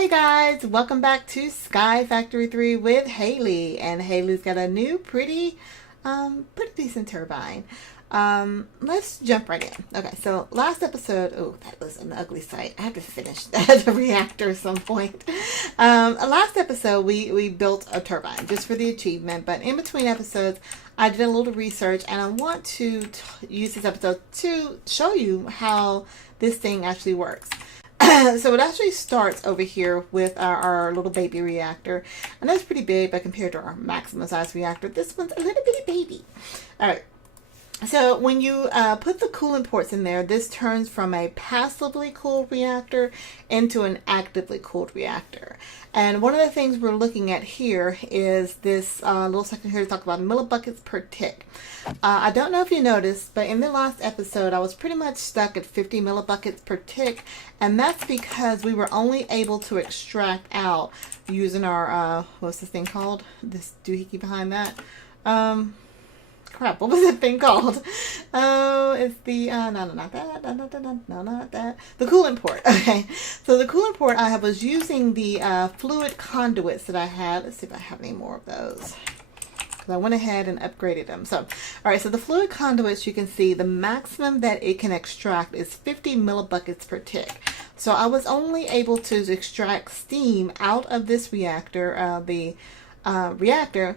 Hey guys, welcome back to SkyFactory 3 with Haley, and Haley's got a new pretty decent turbine. Let's jump right in. Okay, so last episode, oh, that was an ugly sight. I have to finish that reactor at some point. Last episode, we built a turbine just for the achievement, but in between episodes, I did a little research, and I want to use this episode to show you how this thing actually works. So it actually starts over here with our little baby reactor, and that's pretty big, but compared to our maximum size reactor, this one's a little bitty baby. All right. So when you put the coolant ports in there, this turns from a passively cooled reactor into an actively cooled reactor. And one of the things we're looking at here is this little section here to talk about millibuckets per tick. I don't know if you noticed, but in the last episode, I was pretty much stuck at 50 millibuckets per tick. And that's because we were only able to extract out using our, what's this thing called? This doohickey behind that. Crap, what was that thing called? Oh, it's the, no, not that, no, not that. The coolant port, okay. So the coolant port, I was using the fluid conduits that I had. Let's see if I have any more of those. Because I went ahead and upgraded them. So, all right, so the fluid conduits, you can see the maximum that it can extract is 50 millibuckets per tick. So I was only able to extract steam out of this reactor, reactor,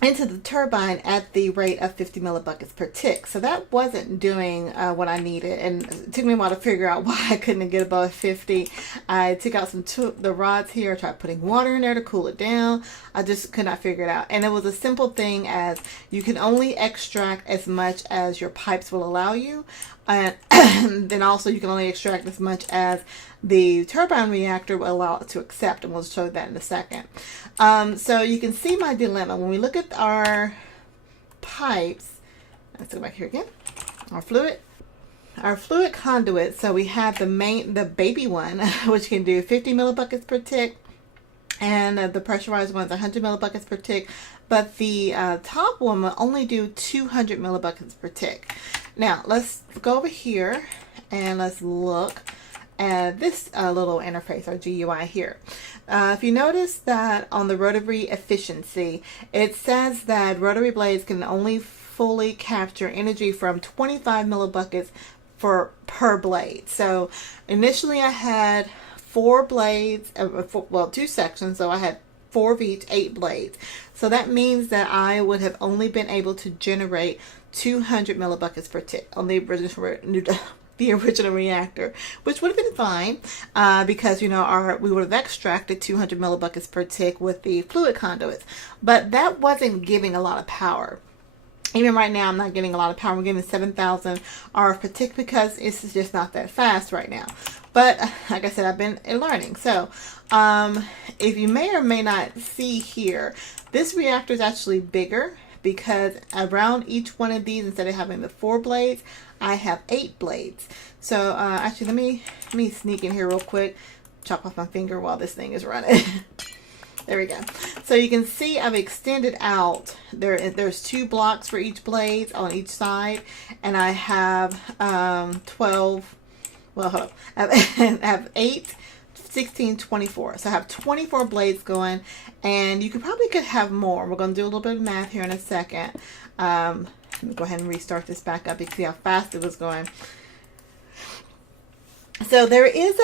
into the turbine at the rate of 50 millibuckets per tick. So that wasn't doing what I needed, and it took me a while to figure out why I couldn't get above 50. I took out the rods here, tried putting water in there to cool it down. I just could not figure it out. And it was a simple thing as you can only extract as much as your pipes will allow you. And then also you can only extract as much as the turbine reactor will allow it to accept, and we'll show that in a second. So you can see my dilemma. When we look at our pipes, let's go back here again, our fluid conduit. So we have the baby one, which can do 50 millibuckets per tick, and the pressurized one's 100 millibuckets per tick, but the top one will only do 200 millibuckets per tick. Now let's go over here and let's look at this little interface, our GUI here. If you notice that on the rotary efficiency, it says that rotary blades can only fully capture energy from 25 millibuckets per blade. So initially I had 4 blades, well, 2 sections, so I had 4 of each, 8 blades. So that means that I would have only been able to generate 200 millibuckets per tick on the original reactor, which would have been fine because, you know, we would have extracted 200 millibuckets per tick with the fluid conduits, but that wasn't giving a lot of power. Even right now, I'm not getting a lot of power. I'm getting 7,000 RF per tick because it's just not that fast right now. But like I said, I've been learning. So if you may or may not see here, this reactor is actually bigger because around each one of these, instead of having the 4 blades, I have 8 blades. So actually, let me sneak in here real quick, chop off my finger while this thing is running. There we go. So you can see I've extended out. There's 2 blocks for each blade on each side, and I have 12. Well, hold up. I have 8, 16, 24. So I have 24 blades going, and you could have more. We're going to do a little bit of math here in a second. Let me go ahead and restart this back up. You can see how fast it was going. So there is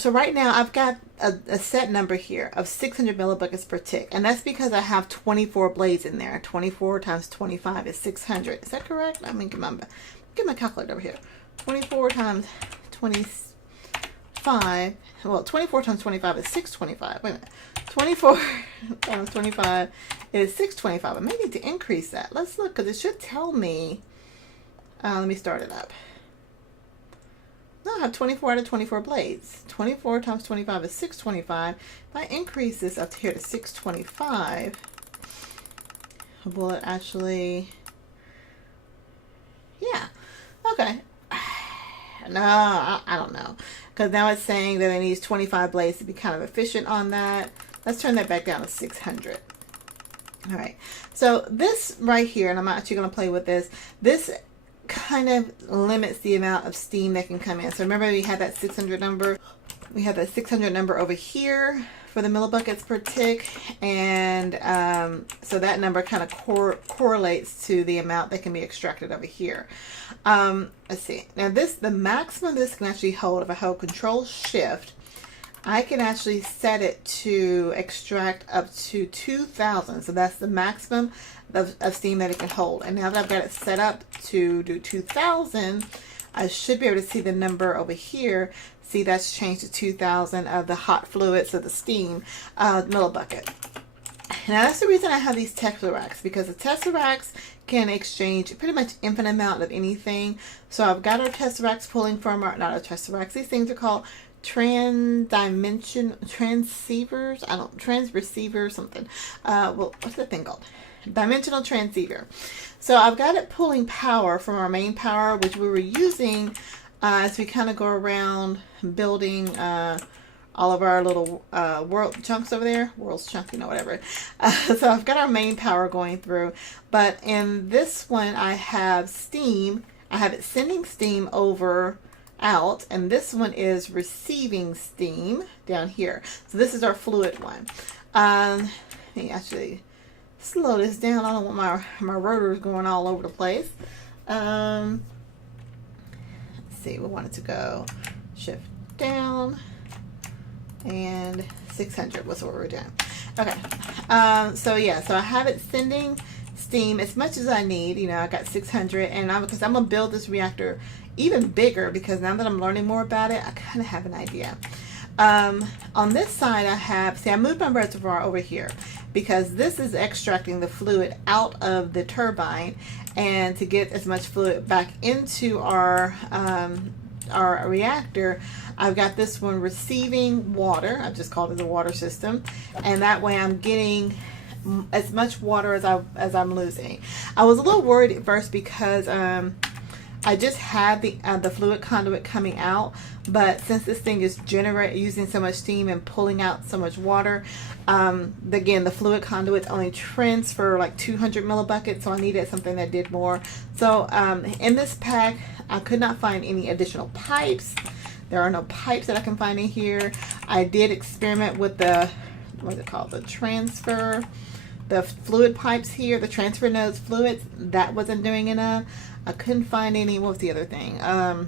so right now I've got a set number here of 600 millibuckets per tick, and that's because I have 24 blades in there. 24 times 25 is 600. Is that correct? Let me get my calculator over here. 24 times 25. Well, 24 times 25 is 625. Wait a minute. 24 times 25 is 625. I may need to increase that. Let's look, because it should tell me. Let me start it up. No, I have 24 out of 24 blades. 24 times 25 is 625. If I increase this up here to 625, will it actually... Yeah. Okay. No, I don't know. Because now it's saying that it needs 25 blades to be kind of efficient on that. Let's turn that back down to 600. All right. So this right here, and I'm actually going to play with this. This kind of limits the amount of steam that can come in. So remember we had that 600 number. we have that 600 number over here for the millibuckets per tick, and so that number kind of correlates to the amount that can be extracted over here. Let's see. Now the maximum this can actually hold, if I hold Control Shift, I can actually set it to extract up to 2,000. So that's the maximum of steam that it can hold. And now that I've got it set up to do 2,000, I should be able to see the number over here. See, that's changed to 2,000 of the hot fluid, so the steam millibucket. Now that's the reason I have these Tesseracts, because the Tesseracts can exchange pretty much infinite amount of anything. So I've got our Tesseracts pulling from our, not our Tesseracts, these things are called transceivers, transreceiver something. Well, what's that thing called? Dimensional transceiver. So I've got it pulling power from our main power, which we were using as we kind of go around building all of our little world chunks over there. World's chunk, you know, whatever. So I've got our main power going through, but in this one I have steam. I have it sending steam over out, and this one is receiving steam down here. So this is our fluid one. Let me actually slow this down. I don't want my rotors going all over the place. Let's see, we want it to go shift down, and 600 was what we were doing. Okay, so yeah, so I have it sending steam as much as I need. You know, I got 600, and because I'm gonna build this reactor even bigger, because now that I'm learning more about it, I kind of have an idea. On this side I have, see, I moved my reservoir over here because this is extracting the fluid out of the turbine, and to get as much fluid back into our reactor, I've got this one receiving water. I've just called it the water system, and that way I'm getting as much water as I'm losing. I was a little worried at first because I just had the fluid conduit coming out, but since this thing is using so much steam and pulling out so much water, again, the fluid conduits only transfer like 200 millibuckets, so I needed something that did more. So in this pack, I could not find any additional pipes. There are no pipes that I can find in here. I did experiment with the, what's it called, the fluid pipes here, the transfer nodes fluids. That wasn't doing enough. I couldn't find any. What was the other thing? I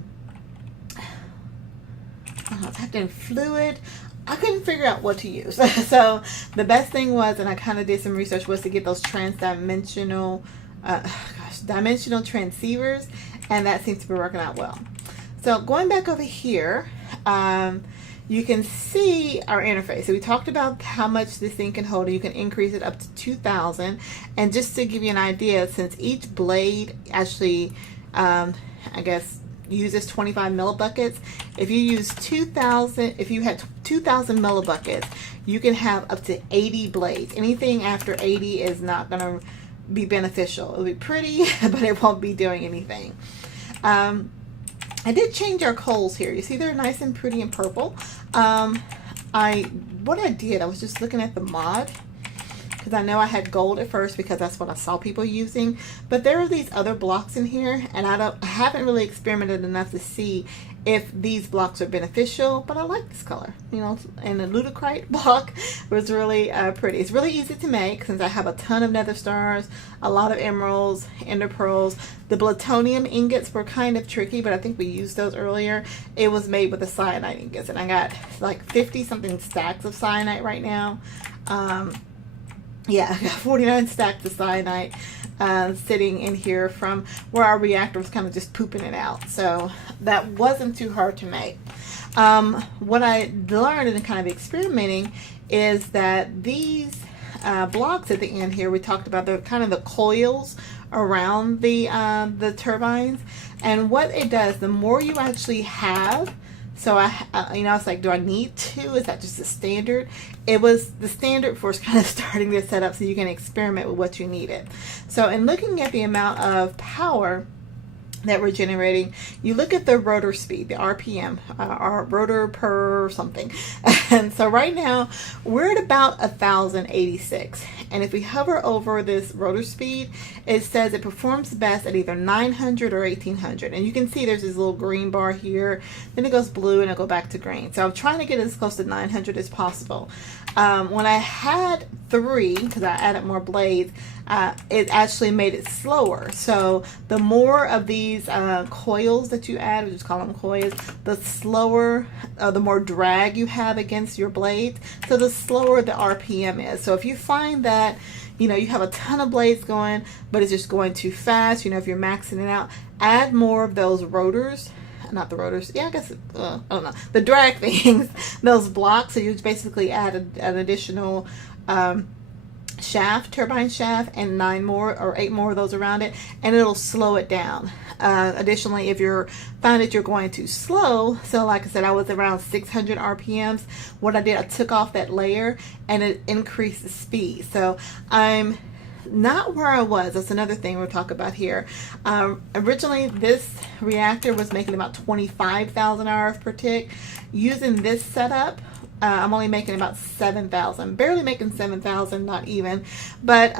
typed in fluid. I couldn't figure out what to use. So the best thing was, and I kind of did some research, was to get those dimensional transceivers, and that seems to be working out well. So going back over here, you can see our interface. So we talked about how much this thing can hold. You can increase it up to 2,000. And just to give you an idea, since each blade actually, I guess, uses 25 millibuckets, if you use 2,000, if you had 2,000 millibuckets, you can have up to 80 blades. Anything after 80 is not going to be beneficial. It'll be pretty, but it won't be doing anything. I did change our coals here. You see they're nice and pretty and purple. What I did, I was just looking at the mod, because I know I had gold at first because that's what I saw people using. But there are these other blocks in here, and I haven't really experimented enough to see if these blocks are beneficial, but I like this color, you know, and the ludicrite block was really pretty. It's really easy to make since I have a ton of nether stars, a lot of emeralds, ender pearls. The plutonium ingots were kind of tricky, but I think we used those earlier. It was made with the cyanide ingots, and I got like 50 something stacks of cyanide right now. Yeah, I got 49 stacks of cyanide sitting in here from where our reactor was kind of just pooping it out. So that wasn't too hard to make. What I learned in kind of experimenting is that these blocks at the end here, we talked about the kind of the coils around the turbines, and what it does, the more you actually have. So you know, it's like, do I need two? Is that just the standard? It was the standard for kind of starting this setup so you can experiment with what you needed. So in looking at the amount of power that we're generating, you look at the rotor speed, the RPM, or rotor per something. And so right now we're at about 1,086. And if we hover over this rotor speed, it says it performs best at either 900 or 1,800. And you can see there's this little green bar here, then it goes blue and it'll go back to green. So I'm trying to get as close to 900 as possible. When I had 3, because I added more blades, it actually made it slower. So the more of these coils that you add, we just call them coils, the slower, the more drag you have against your blades, so the slower the RPM is. So if you find that, you know, you have a ton of blades going, but it's just going too fast, you know, if you're maxing it out, add more of those rotors. Not the rotors, yeah, I guess, I don't know, the drag things, those blocks. So you basically add an additional shaft, turbine shaft, and 9 more or 8 more of those around it, and it'll slow it down. Additionally, if you're find that you're going too slow, so like I said, I was around 600 RPMs. What I did, I took off that layer and it increased the speed. So I'm not where I was. That's another thing we'll talk about here. Originally, this reactor was making about 25,000 RF per tick. Using this setup, I'm only making about 7,000, barely making 7,000, not even. But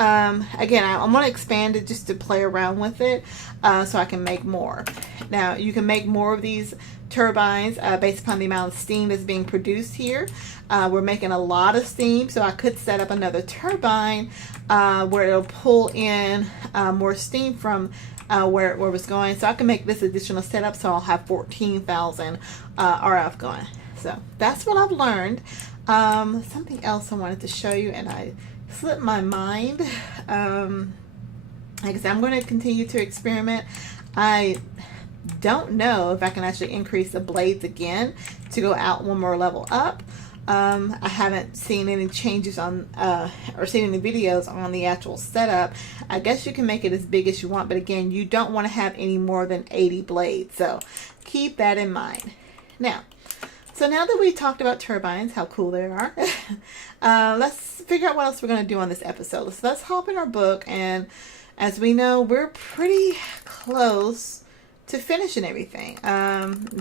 again, I'm going to expand it just to play around with it so I can make more. Now, you can make more of these turbines based upon the amount of steam that's being produced here. We're making a lot of steam, so I could set up another turbine where it'll pull in more steam from where it was going. So I can make this additional setup, so I'll have 14,000 RF going. So that's what I've learned. Something else I wanted to show you, and I slipped my mind. Like I said, I'm going to continue to experiment. I don't know if I can actually increase the blades again to go out one more level up. I haven't seen any changes on or seen any videos on the actual setup. I guess you can make it as big as you want, but again, you don't want to have any more than 80 blades, so keep that in mind. So now that we talked about turbines, how cool they are, let's figure out what else we're going to do on this episode. So let's hop in our book, and as we know, we're pretty close to finishing everything.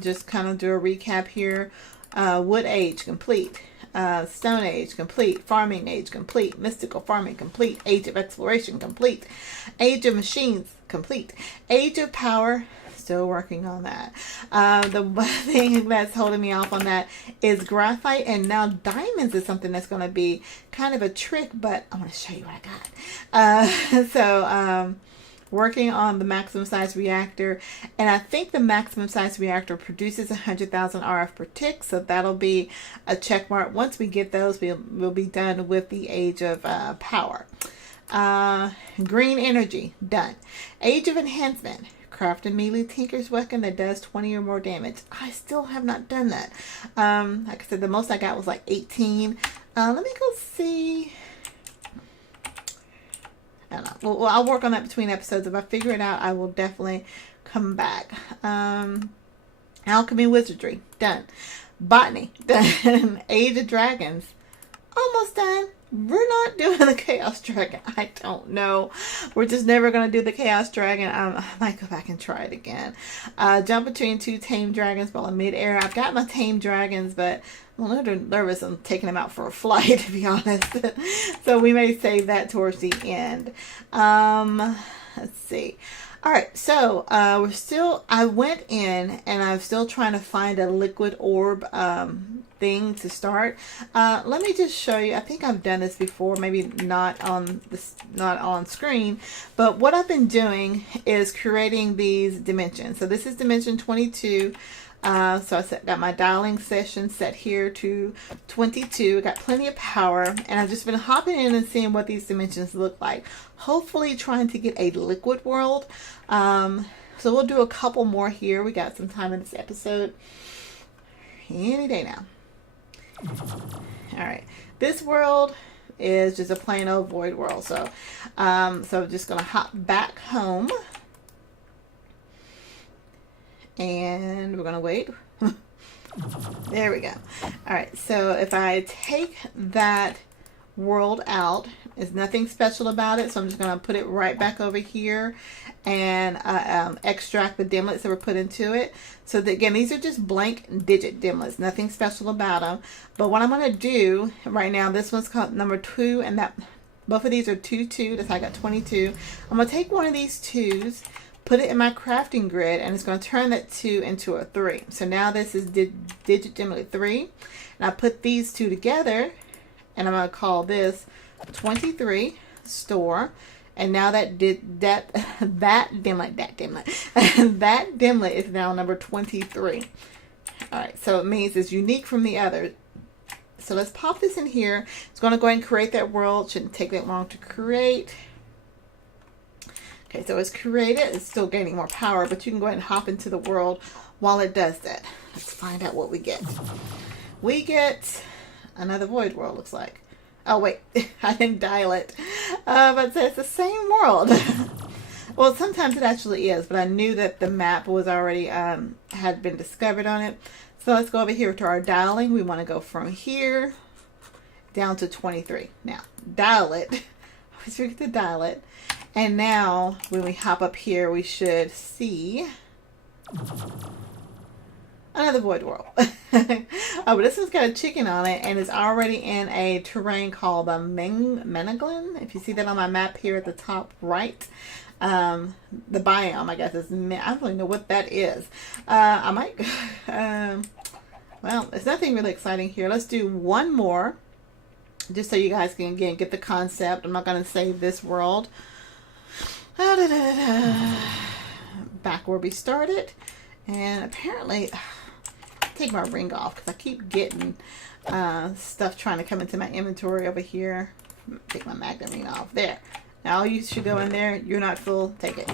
Just kind of do a recap here. Wood Age, complete. Stone Age, complete. Farming Age, complete. Mystical Farming, complete. Age of Exploration, complete. Age of Machines, complete. Age of Power, still working on that. The thing that's holding me off on that is graphite, and now diamonds is something that's going to be kind of a trick, but I want to show you what I got. Working on the maximum size reactor, and I think the maximum size reactor produces 100,000 RF per tick, so that'll be a check mark. Once we get those, we'll be done with the Age of Power. Green Energy, done. Age of Enhancement, craft a melee tinker's weapon that does 20 or more damage. I still have not done that. Like I said, the most I got was like 18. Let me go see. I don't know. Well, I'll work on that between episodes. If I figure it out, I will definitely come back. Alchemy Wizardry, done. Botany, done. Age of Dragons, almost done. We're not doing the Chaos Dragon. I don't know. We're just never going to do the Chaos Dragon. I might go back and try it again. Jump between 2 tame dragons while in midair. I've got my tame dragons, but I'm a little nervous on taking them out for a flight, to be honest. So we may save that towards the end. Let's see. All right, so I went in and I'm still trying to find a liquid orb thing to start. Let me just show you. I think I've done this before, maybe not on screen, but what I've been doing is creating these dimensions. So this is dimension 22. So I got my dialing session set here to 22. Got plenty of power, and I've just been hopping in and seeing what these dimensions look like. Hopefully trying to get a liquid world. So we'll do a couple more here. We got some time in this episode. Any day now. All right. This world is just a plain old void world. So I'm just going to hop back home. And we're going to wait. There we go. All right. So if I take that world out, There's nothing special about it, so I'm just going to put it right back over here and extract the dimlets that were put into it. So that, again, these are just blank digit dimlets, nothing special about them. But what I'm going to do right now, this one's called number 2, and that both of these are 2, 2. That's how I got 22. I'm going to take one of these 2s, put it in my crafting grid, and it's going to turn that 2 into a 3. So now this is digit dimlet 3. And I put these 2 together, and I'm going to call this 23 store. And now that dimlet that dimlet is now number 23. All right, so it means it's unique from the other. So let's pop this in here. It's going to go ahead and create that world. Shouldn't take that long to create. Okay, so it's created. It's still gaining more power, but you can go ahead and hop into the world while it does that. Let's find out what we get. We get another void world, looks like. Oh, wait, I didn't dial it. But it's the same world. Well, sometimes it actually is, but I knew that the map was already, had been discovered on it. So let's go over here to our dialing. We want to go from here down to 23. Now, dial it. Always forget to dial it. And now, when we hop up here, we should see another void world. Oh, but this one's got a chicken on it, and it's already in a terrain called the Meneglin. If you see that on my map here at the top right, the biome, I guess, is, I don't really know what that is. I might, well, there's nothing really exciting here. Let's do one more, just so you guys can, again, get the concept. I'm not going to save this world. Back where we started, and apparently, take my ring off because I keep getting stuff trying to come into my inventory over here. Take my magnet ring off. There. Now you should go in there. You're not full. Take it.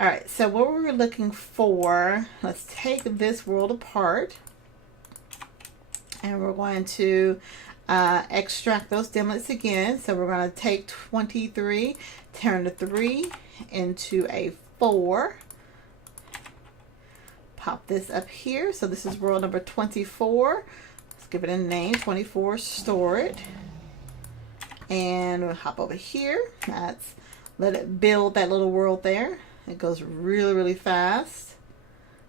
All right. So what we were looking for, let's take this world apart. And we're going to extract those dimlets again. So we're going to take 23, turn the 3 into a 4. Pop this up here. So this is world number 24. Let's give it a name, 24, store it. And we'll hop over here. Let it build that little world there. It goes really, really fast.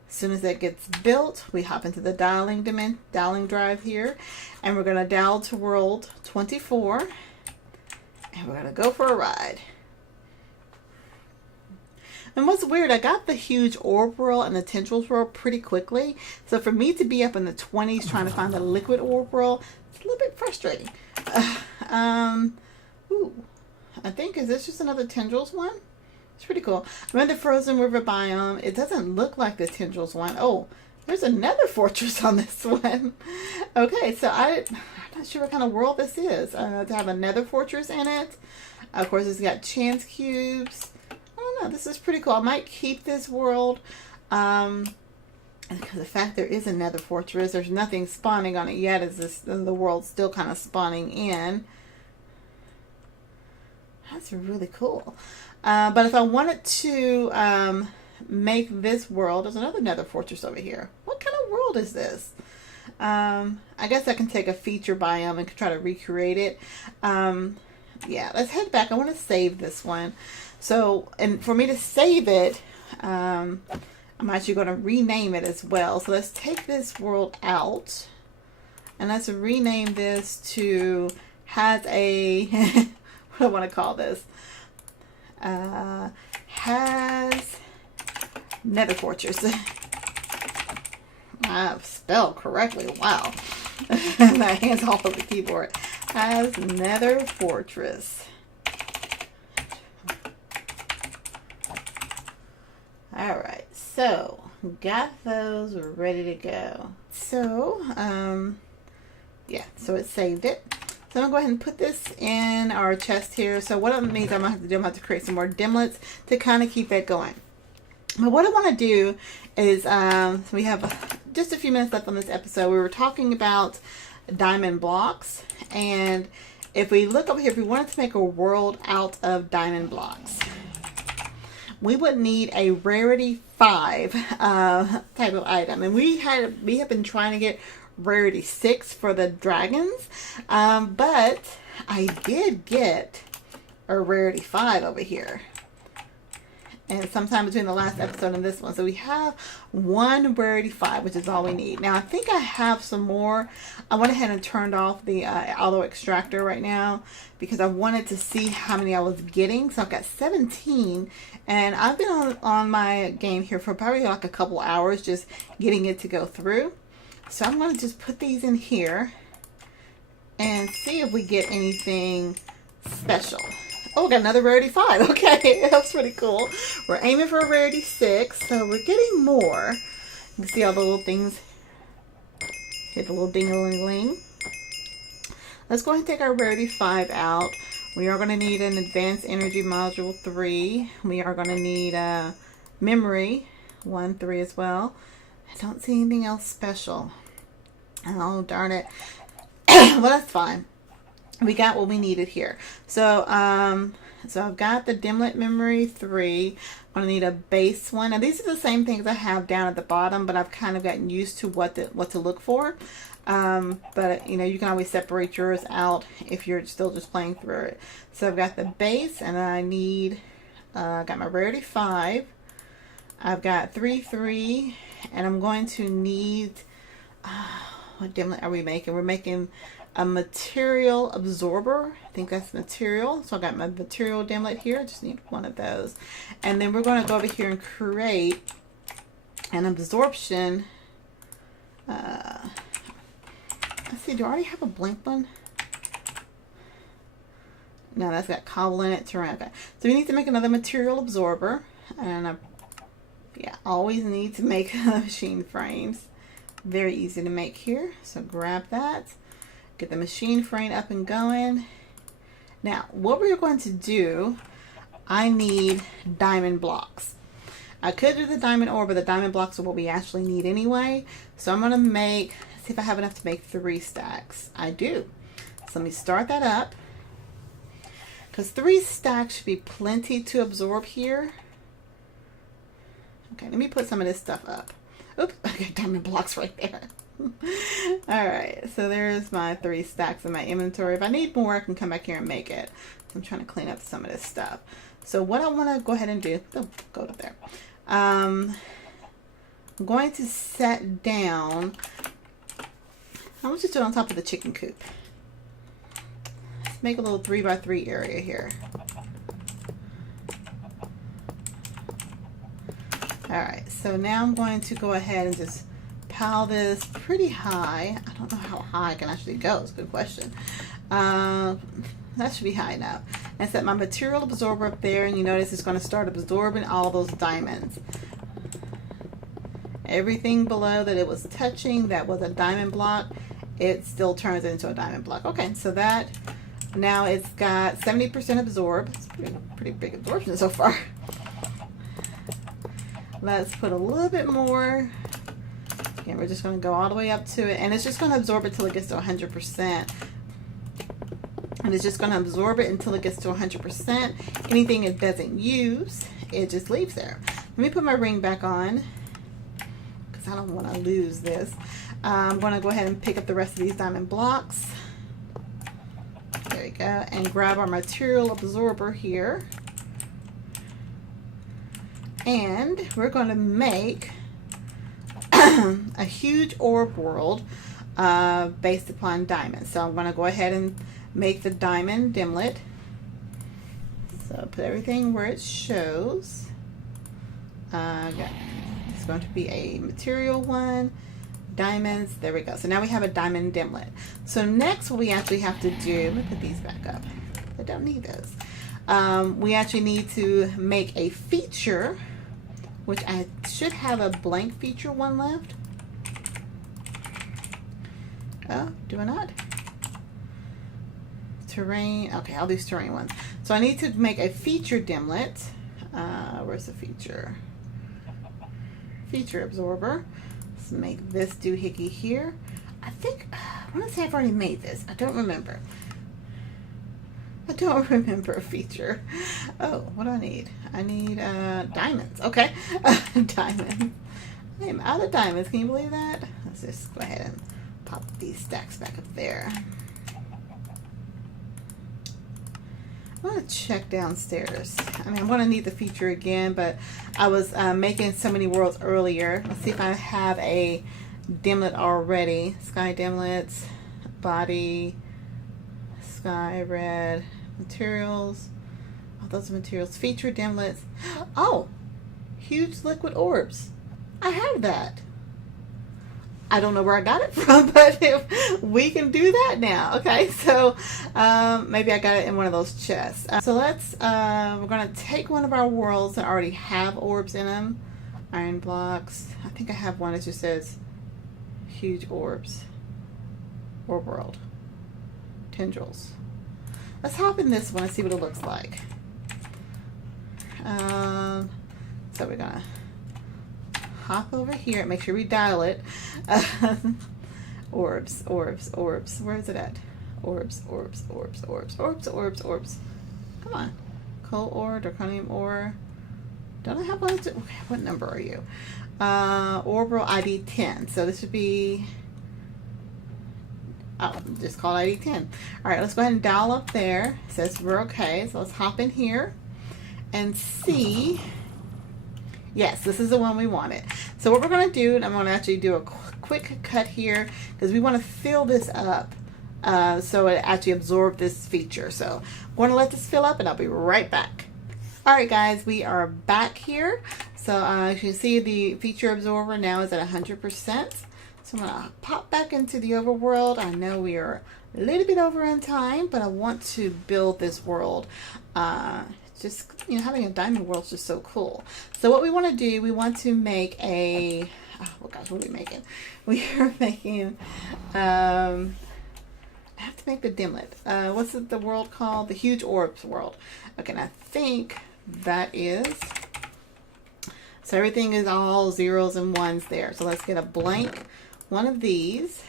As soon as that gets built, we hop into the dialing drive here. And we're going to dial to world 24. And we're going to go for a ride. And what's weird, I got the huge orb world and the tendrils world pretty quickly. So for me to be up in the 20s trying to find the liquid orb world, it's a little bit frustrating. Ooh, I think, is this just another tendrils one? It's pretty cool. I'm in the frozen river biome. It doesn't look like the tendrils one. Oh, there's another fortress on this one. Okay, so I'm not sure what kind of world this is. To have another fortress in it. Of course, it's got chance cubes. Oh, this is pretty cool. I might keep this world. Because the fact there is another fortress, there's nothing spawning on it yet. Is the world's still kind of spawning in. That's really cool. But if I wanted to make this world, there's another nether fortress over here. What kind of world is this? I guess I can take a feature biome and try to recreate it. Yeah, let's head back. I want to save this one. So, and for me to save it, I'm actually going to rename it as well. So let's take this world out and let's rename this to, has a, what do I want to call this? Has nether fortress. I've spelled correctly. Wow. My hands off of the keyboard. Has nether fortress. Alright, so got those ready to go. So, yeah, so it saved it. So I'm going to go ahead and put this in our chest here. So what it means I'm going to have to do, I'm going to have to create some more dimlets to kind of keep that going. But what I want to do is, we have just a few minutes left on this episode. We were talking about diamond blocks. And if we look over here, if we wanted to make a world out of diamond blocks, we would need a rarity 5 type of item. And we have been trying to get rarity 6 for the dragons. But I did get a rarity 5 over here. And sometime between the last episode and this one. So we have one rarity 5, which is all we need. Now I think I have some more. I went ahead and turned off the auto extractor right now because I wanted to see how many I was getting. So I've got 17, and I've been on my game here for probably like a couple hours just getting it to go through. So I'm going to just put these in here and see if we get anything special. Oh, we got another rarity 5. Okay, that's pretty cool. We're aiming for a rarity 6, so we're getting more. You can see all the little things. Hit the little ding-a-ling-ling. Let's go ahead and take our rarity 5 out. We are going to need an advanced energy module 3. We are going to need a memory 1, 3 as well. I don't see anything else special. Oh, darn it. Well, that's fine. We got what we needed here. So I've got the dimlet memory 3. I'm gonna need a base one. Now these are the same things I have down at the bottom, but I've kind of gotten used to what to look for. But you know, you can always separate yours out if you're still just playing through it. So I've got the base, and I need got my rarity 5. I've got 3, 3, and I'm going to need what dimlet are we making? We're making a material absorber. I think that's material. So I got my material dimlet here. I just need one of those. And then we're going to go over here and create an absorption. Let's see, do I already have a blank one? No, that's got cobble in it. Terrain. Okay. So we need to make another material absorber. And yeah, always need to make machine frames. Very easy to make here. So grab that. Get the machine frame up and going. Now, what we're going to do, I need diamond blocks. I could do the diamond ore, but the diamond blocks are what we actually need anyway. So I'm going to make, see if I have enough to make 3 stacks. I do. So let me start that up. Because 3 stacks should be plenty to absorb here. Okay, let me put some of this stuff up. Oops, I got diamond blocks right there. Alright, so there's my 3 stacks in my inventory. If I need more, I can come back here and make it. I'm trying to clean up some of this stuff. So what I want to go ahead and do, go up there. I'm going to set down, I want you to do it on top of the chicken coop. Let's make a little 3x3 area here. Alright, so now I'm going to go ahead and just pile this pretty high. I don't know how high I can actually go. It's a good question. That should be high enough. And set my material absorber up there, and you notice it's going to start absorbing all those diamonds. Everything below that it was touching that was a diamond block, it still turns into a diamond block. Okay, so that now it's got 70% absorb. It's pretty big absorption so far. Let's put a little bit more. Again, we're just going to go all the way up to it, and it's just going to absorb it till it gets to 100%. And it's just going to absorb it until it gets to 100%. Anything it doesn't use, it just leaves there. Let me put my ring back on because I don't want to lose this. I'm going to go ahead and pick up the rest of these diamond blocks. There we go. And grab our material absorber here. And we're going to make a huge orb world based upon diamonds. So I'm going to go ahead and make the diamond dimlet. So put everything where it shows. It's going to be a material one, diamonds. There we go. So now we have a diamond dimlet. So next what we actually have to do, let me put these back up. I don't need those. We actually need to make a feature, which I should have a blank feature one left. Oh, do I not? Terrain. Okay, I'll do terrain ones. So I need to make a feature dimlet. Where's the feature? Feature absorber. Let's make this doohickey here. I think, I want to say I've already made this. I don't remember. I don't remember a feature. Oh, what do I need? I need diamonds. Okay, diamonds. I am out of diamonds. Can you believe that? Let's just go ahead and pop these stacks back up there. I'm going to check downstairs. I mean, I'm going to need the feature again, but I was making so many worlds earlier. Let's see if I have a dimlet already. Sky dimlets, body, sky red, materials. Oh, those are materials. Feature dimlets. Oh, huge liquid orbs. I have that. I don't know where I got it from, but if we can do that now. Okay, so maybe I got it in one of those chests. So let's, we're going to take one of our worlds that already have orbs in them. Iron blocks. I think I have one that just says huge orbs. Orb world. Tendrils. Let's hop in this one and see what it looks like. So we're going to hop over here. Make sure we dial it. Orbs, orbs, orbs. Where is it at? Orbs, orbs, orbs, orbs, orbs, orbs, orbs. Come on. Coal ore, draconium ore. Don't I have one? Okay, what number are you? Orbital ID 10. So this would be, oh, just call ID 10. All right, let's go ahead and dial up there. It says we're okay. So let's hop in here and see. Yes, this is the one we wanted. So what we're going to do, and I'm going to actually do a quick cut here because we want to fill this up so it actually absorbs this feature. So I'm going to let this fill up and I'll be right back. All right, guys, we are back here. So as you see, the feature absorber now is at 100%. So I'm going to pop back into the overworld. I know we are a little bit over on time, but I want to build this world. Just, you know, having a diamond world is just so cool. So what we want to do, we want to make a, oh gosh, what are we making? We are making, I have to make the dimlet. What's the world called? The huge orbs world. Okay, and I think that is, so everything is all zeros and ones there. So let's get a blank one of these.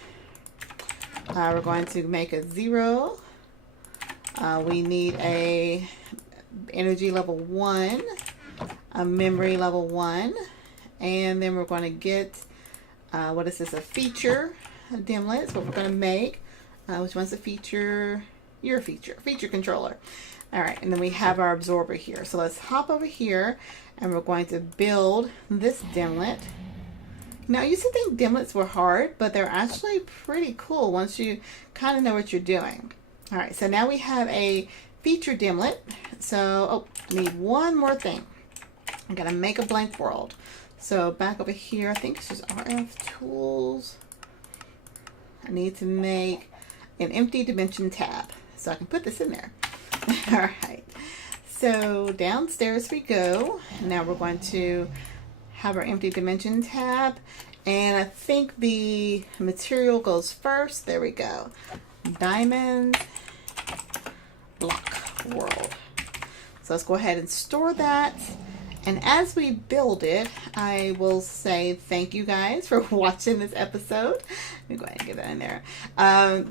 We're going to make a 0. We need a energy level 1, a memory level 1, and then we're going to get what is this, a feature, a dimlet. That's what we're going to make. Which one's the feature? Your feature controller. All right, and then we have our absorber here. So let's hop over here and we're going to build this dimlet. Now, I used to think dimlets were hard, but they're actually pretty cool once you kind of know what you're doing. All right, so now we have a feature dimlet. So, I need one more thing. I'm gonna make a blank world. So back over here, I think it's just RF tools. I need to make an empty dimension tab. So I can put this in there. All right. So downstairs we go. Now we're going to have our empty dimension tab. And I think the material goes first. There we go. Diamond block world. So let's go ahead and store that. And as we build it, I will say thank you guys for watching this episode. Let me go ahead and get that in there.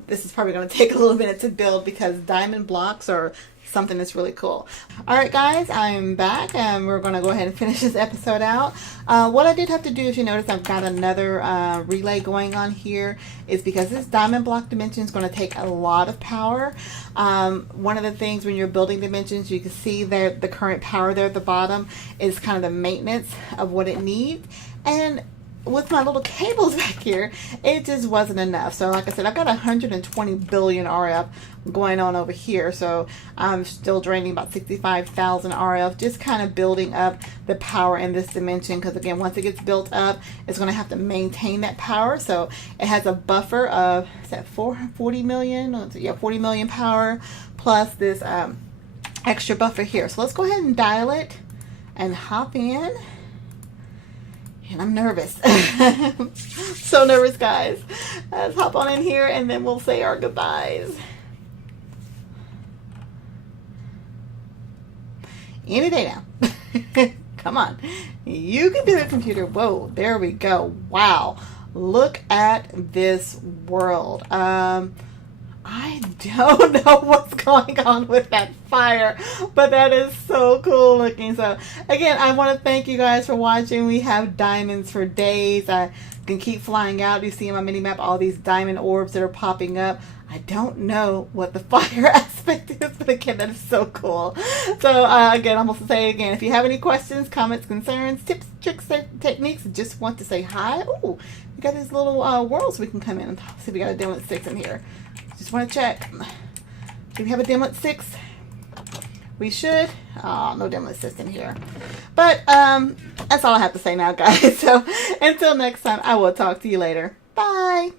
This is probably going to take a little minute to build because diamond blocks are something that's really cool. All right, guys, I'm back and we're going to go ahead and finish this episode out. What I did have to do, if you notice, I've got another relay going on here, is because this diamond block dimension is going to take a lot of power. One of the things when you're building dimensions, you can see that the current power there at the bottom is kind of the maintenance of what it needs. And with my little cables back here, it just wasn't enough. So like I said, I've got 120 billion RF going on over here. So I'm still draining about 65,000 RF, just kind of building up the power in this dimension. Because again, once it gets built up, it's going to have to maintain that power. So it has a buffer of, is that 40 million? Yeah, 40 million power plus this extra buffer here. So let's go ahead and dial it and hop in. And I'm nervous. So nervous, guys. Let's hop on in here and then we'll say our goodbyes. Any day now. Come on. You can do it, computer. Whoa, there we go. Wow. Look at this world. I I don't know what's going on with that fire, but that is so cool looking. So again, I want to thank you guys for watching. We have diamonds for days. I can keep flying out. You see in my mini map all these diamond orbs that are popping up. I don't know what the fire aspect is, but again, that is so cool. So again, I'm going to say again, if you have any questions, comments, concerns, tips, tricks, techniques, just want to say hi. Ooh, we got these little worlds we can come in and see. We got a demo at 6 in here. Just want to check. Do we have a demo at 6? We should. Oh, no demo assist in here. But that's all I have to say now, guys. So until next time, I will talk to you later. Bye.